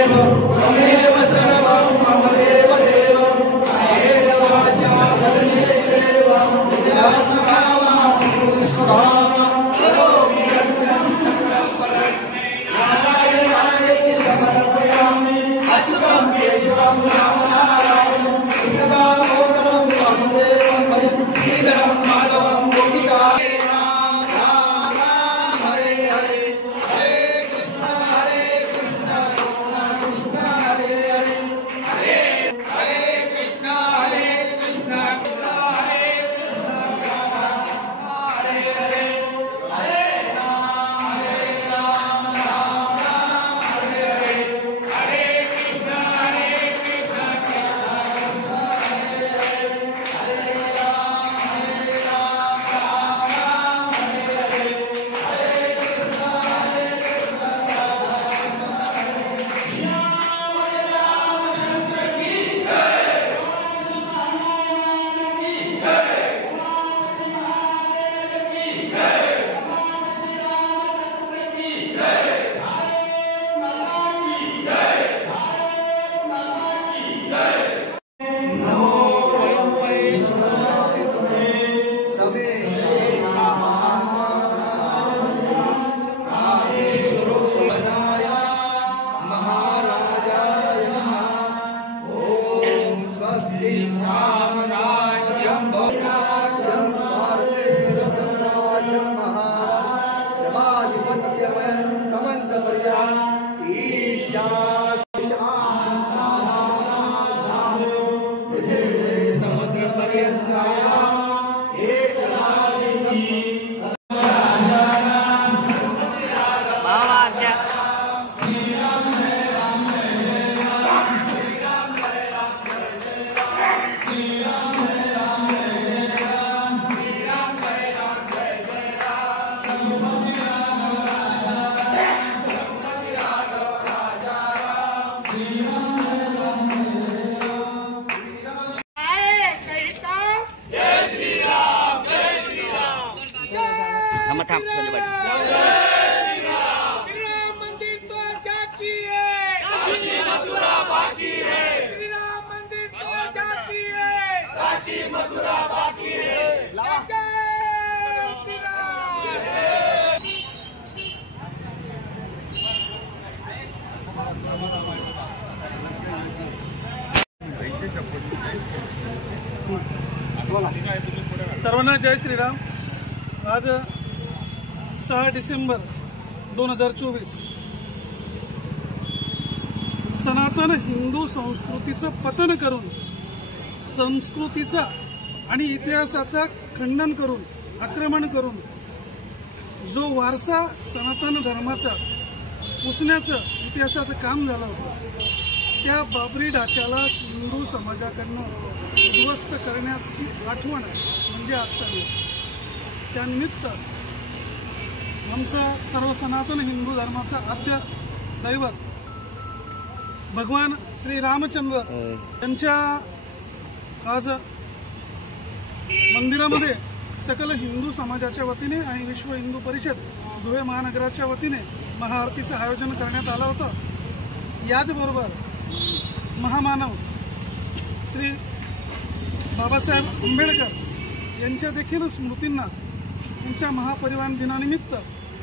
देव त्वमेव सर्वं मम देव देव कायेन वाचा मनसेनैव बुद्ध्यात्मका वा स्वभावं करोमि यज्ञं सकलं परस्मै नारायणायेति समर्पयामि अच्युतं केशवं रामनारायणं कृष्णदामोदरं वासुदेवं भजे श्रीधरं माधवं गोपिका सर्वांना जय श्रीराम। आज 6 डिसेंबर 2024 सनातन हिंदू संस्कृतीचं पतन करून संस्कृतीचा आणि इतिहासाचा खंडन करून आक्रमण करून जो वारसा सनातन धर्माचा पुसण्याचं इतिहासात काम झालं होतं त्या बाबरी ढाच्याला हिंदू समाजाकडनं उद्ध्वस्त करण्याची आठवण म्हणजे आजचा दिवस। त्यानिमित्त आमचा सर्व सनातन हिंदू धर्माचा आद्य दैवत भगवान श्री रामचंद्र यांच्या आज मंदिरामध्ये सकल हिंदू समाजाच्या वतीने आणि विश्व हिंदू परिषद धुळे महानगराच्या वतीने महाआरतीचं आयोजन करण्यात आलं होतं। याचबरोबर महामानव श्री बाबासाहेब आंबेडकर यांच्या देखील स्मृतींना यांच्या महापरिनिर्वाण दिनानिमित्त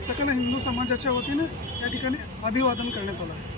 सकल हिंदू समाजाच्या वतीने या ठिकाणी अभिवादन करण्यात आलं आहे।